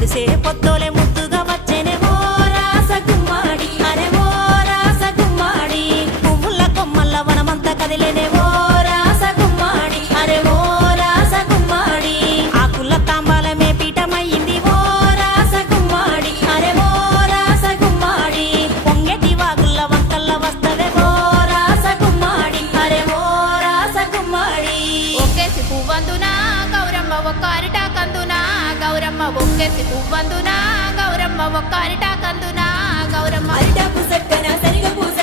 పొడిసే పొద్దోలే ముద్దుగా వచ్చేనేమో రాస గుమ్మాడి అరేమో రాస గుమ్మాడి పువ్వుల కొమ్మల్ల వనమంతా కదిలేనేమో రాస గుమ్మాడి అరేమో రాస గుమ్మాడి ఆకుల తాంబాలమే పీఠమయ్యింది ఓ రాస గుమ్మాడి అరేమో రాస గుమ్మాడి పొంగెటి వాగుల్ల వంకల్ల వస్తవేమో రాస గుమ్మాడి అరేమో రాస గుమ్మాడి ఒక్కేసి పువ్వందునా గౌరమ్మ ఒక్క అరిటాకందునా గౌరమ్మ ఒక్కేసి పువ్వందునా గౌరమ్మ ఒక్క అరిటాకందునా గౌరమ్మ అరిటాకు సక్కన సరిగ పూస